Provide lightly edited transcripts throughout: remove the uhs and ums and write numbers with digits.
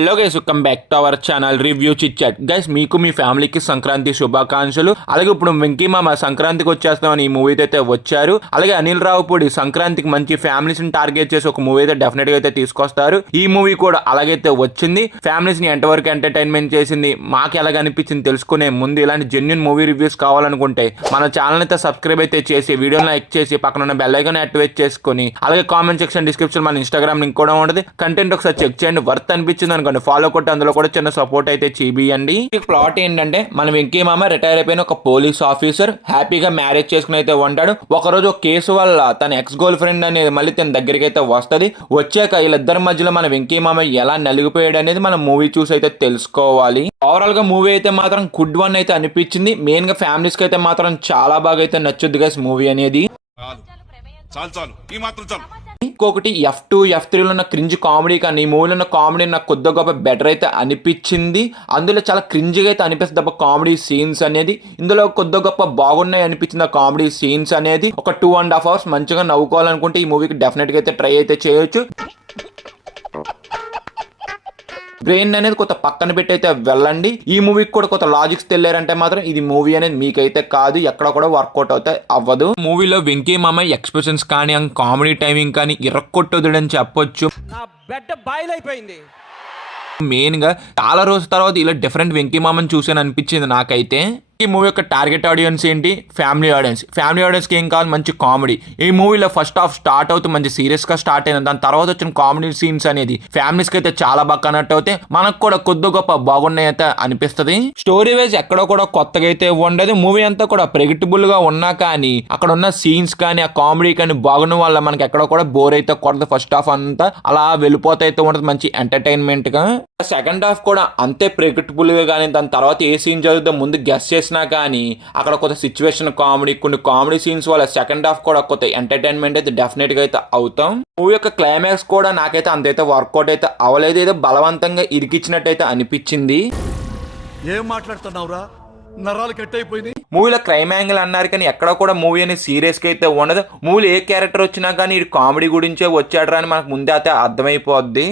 Hello guys, welcome back to our channel review chit chat. Guys, మీకు మీ ఫ్యామిలీకి సంక్రాంతి శుభాకాంక్షలు. అలాగే ఇప్పుడు వెంకీ మామ సంక్రాంతికి వచ్చేస్తామని ఈ మూవీ అయితే వచ్చారు. అలాగే అనిల్ రావుపూడి సంక్రాంతికి మంచి ఫ్యామిలీస్ ని టార్గెట్ చేసి ఒక మూవీ అయితే డెఫినెట్ గా అయితే తీసుకొస్తారు. ఈ మూవీ కూడా అలాగైతే వచ్చింది. ఫ్యామిలీస్ ని ఎంతవరకు ఎంటర్టైన్మెంట్ చేసింది, మాకు ఎలాగ అనిపించింది తెలుసుకునే ముందు ఇలాంటి జెన్యున్ మూవీ రివ్యూస్ కావాలనుకుంటే మన ఛానల్ అయితే సబ్స్క్రైబ్ అయితే చేసి వీడియోని లైక్ చేసి పక్కన ఉన్న బెల్ ఐకాన్ యాక్టివేట్ చేసుకుని అలాగే కామెంట్ సెక్షన్ డిస్క్రిప్షన్ మన ఇన్స్టాగ్రామ్ లింక్ కూడా ఉంటుంది. కంటెంట్ ఒకసారి చెక్ చేయండి. వర్త్ అనిపించింది అనుకోండి ఫాలో కొట్టి అందులో కూడా చిన్న సపోర్ట్ అయితే చేయండి. ప్లాట్ ఏంటంటే మన వెంకీ మామ రిటైర్ అయిపోయిన ఒక పోలీస్ ఆఫీసర్ హ్యాపీగా మ్యారేజ్ చేసుకుని అయితే ఉంటాడు. ఒకరోజు ఒక కేసు వల్ల తన ఎక్స్ గర్ల్ ఫ్రెండ్ అనేది మళ్ళీ తన దగ్గరికి అయితే వస్తుంది. వచ్చాక వీళ్ళిద్దరి మధ్యలో మన వెంకీ మామ ఎలా నలిగిపోయాడు అనేది మనం మూవీ చూసి అయితే తెలుసుకోవాలి. ఓవరాల్ గా మూవీ అయితే మాత్రం గుడ్ వన్ అయితే అనిపించింది. మెయిన్ గా ఫ్యామిలీస్ కి అయితే మాత్రం చాలా బాగా అయితే నచ్చుద్ది గైస్ మూవీ అనేది. ఇంకొకటి F2 F3 ఉన్న క్రింజ్ కామెడీ కానీ ఈ మూవీలో ఉన్న కామెడీ నాకు కొద్ది గొప్ప బెటర్ అయితే అనిపించింది. అందులో చాలా క్రింజ్గా అయితే అనిపిస్తుంది తప్ప కామెడీ సీన్స్ అనేది ఇందులో కొద్ది గొప్ప బాగున్నాయి అనిపించింది. ఆ కామెడీ సీన్స్ అనేది ఒక 2.5 hours మంచిగా నవ్వుకోవాలనుకుంటే ఈ మూవీకి డెఫినెట్గా అయితే ట్రై అయితే చేయొచ్చు. బ్రెయిన్ అనేది కొంత పక్కన పెట్టి అయితే వెళ్ళండి. ఈ మూవీకి కూడా కొంత లాజిక్స్ తెలియారంటే మాత్రం ఇది మూవీ అనేది మీకైతే కాదు, ఎక్కడ కూడా వర్కౌట్ అయితే అవ్వదు. మూవీలో వెంకీ మామ ఎక్స్ప్రెషన్స్ కానీ కామెడీ టైమింగ్ కానీ ఇరక్కొట్టొద్దని చెప్పొచ్చు. మెయిన్ గా చాలా రోజుల తర్వాత ఇలా డిఫరెంట్ వెంకీ మామని చూసాను అనిపించింది నాకైతే. ఈ మూవీ యొక్క టార్గెట్ ఆడియన్స్ ఏంటి? Family audience. ఫ్యామిలీ ఆడియన్స్కి ఏం కావాలి? మంచి కామెడీ. ఈ మూవీలో ఫస్ట్ హాఫ్ స్టార్ట్ అవుతూ మంచి సీరియస్గా స్టార్ట్ అయిన దాని తర్వాత వచ్చిన కామెడీ సీన్స్ అనేది ఫ్యామిలీస్కి అయితే చాలా బాగా కనెక్ట్ అవుతాయి. మనకు కూడా కొద్ది గొప్ప బాగున్నాయి అయితే అనిపిస్తుంది. స్టోరీ వైజ్ ఎక్కడో కూడా కొత్తగా అయితే ఉండదు. మూవీ అంతా కూడా ప్రెడిక్టబుల్ గా ఉన్నా కానీ అక్కడ ఉన్న సీన్స్ కానీ ఆ కామెడీ కానీ బాగున్న వల్ల మనకి ఎక్కడో కూడా బోర్ అయితే కొడదు. ఫస్ట్ హాఫ్ అంతా అలా వెళ్ళిపోతే అయితే ఉంటుంది మంచి ఎంటర్టైన్మెంట్ గా. సెకండ్ హాఫ్ కూడా అంతే ప్రెడిక్టబుల్ గా కానీ దాని తర్వాత ఏ సీన్ జరుగుతుందో ముందు గెస్ చేసినా కానీ అక్కడ కొత్త సిచ్యువేషన్ కామెడీ కొన్ని కామెడీ సీన్స్ వల్ల సెకండ్ హాఫ్ కూడా కొత్త ఎంటర్టైన్మెంట్ అయితే డెఫినెట్ గా అయితే అవుతాం. మూవీ యొక్క క్లైమాక్స్ కూడా నాకైతే అంతైతే వర్కౌట్ అయితే అవ్వలేదు. ఏదో బలవంతంగా ఇరికిచ్చినట్టు అయితే అనిపించింది. ఏం మాట్లాడుతున్నావురా, నరాలు కట్ అయిపోయింది. మూవీలో క్రైమ్ యాంగిల్ అన్నారు కానీ ఎక్కడ కూడా మూవీ అనేది సీరియస్ గా అయితే ఉండదు. మూవీలో ఏ క్యారెక్టర్ వచ్చినా కానీ ఈ కామెడీ గురించే వచ్చాడరా అని మనకు ముందే అయితే అర్థమైపోద్ది.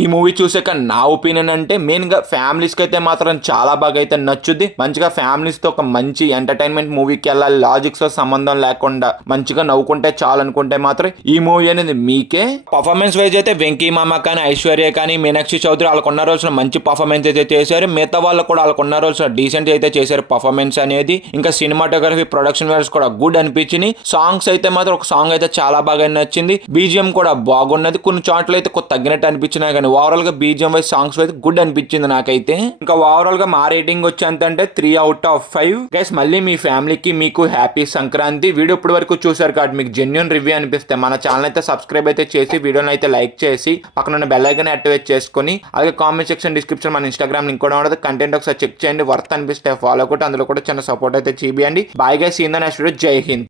ఈ మూవీ చూసాక నా ఒపీనియన్ అంటే మెయిన్ గా ఫ్యామిలీస్ కి అయితే మాత్రం చాలా బాగా అయితే నచ్చుద్ది. మంచిగా ఫ్యామిలీస్ తో ఒక మంచి ఎంటర్టైన్మెంట్ మూవీకి వెళ్ళాలి, లాజిక్స్ తో సంబంధం లేకుండా మంచిగా నవ్వుకుంటే చాలు అనుకుంటే మాత్రం ఈ మూవీ అనేది మీకే. పర్ఫార్మెన్స్ వైజ్ అయితే వెంకీ మామ కానీ ఐశ్వర్య కానీ మీనాక్షి చౌదరి వాళ్ళకున్న రోజున మంచి పర్ఫార్మెన్స్ అయితే చేశారు. మిగతా వాళ్ళు కూడా వాళ్ళకున్న రోజున డీసెంట్ అయితే చేశారు పర్ఫార్మెన్స్ అనేది. ఇంకా సినిమాటోగ్రఫీ ప్రొడక్షన్ వాల్యూస్ కూడా గుడ్ అనిపించింది. సాంగ్స్ అయితే మాత్రం ఒక సాంగ్ అయితే చాలా బాగా నచ్చింది. బీజిఎం కూడా బాగున్నది. కొన్ని చోట్ల అయితే కొంత తగ్గినట్టు అనిపించింది కానీ ఓవరాల్ గా బీజిఎం వైజ్ సాంగ్స్ అయితే గుడ్ అనిపించింది నాకైతే. ఇంకా ఓవరాల్ గా మా రేటింగ్ వచ్చి అంటే 3/5 గైస్. మళ్ళీ మీ ఫ్యామిలీకి మీకు హ్యాపీ సంక్రాంతి. వీడియో ఇప్పటి వరకు చూసారు కాబట్టి మీకు జెన్యున్ రివ్యూ అనిపిస్తే మన ఛానల్ అయితే సబ్స్క్రైబ్ అయితే చేసి వీడియోని అయితే లైక్ చేసి పక్కన ఉన్న బెల్ ఐకాన్ యాక్టివేట్ చేసుకుని అలాగే కామెంట్ సెక్షన్ డిస్క్రిప్షన్ మన ఇన్స్టాగ్రామ్ లింక్ కూడా ఉంటుంది. కంటెంట్ ఒకసారి చెక్ చేయండి. వర్త్ అనిపిస్తే ఫాలో కొట్టి అందులో కూడా చిన్న సపోర్ట్ అయితే చేయండి. Bye guys, see you in the next video. జై హింద్.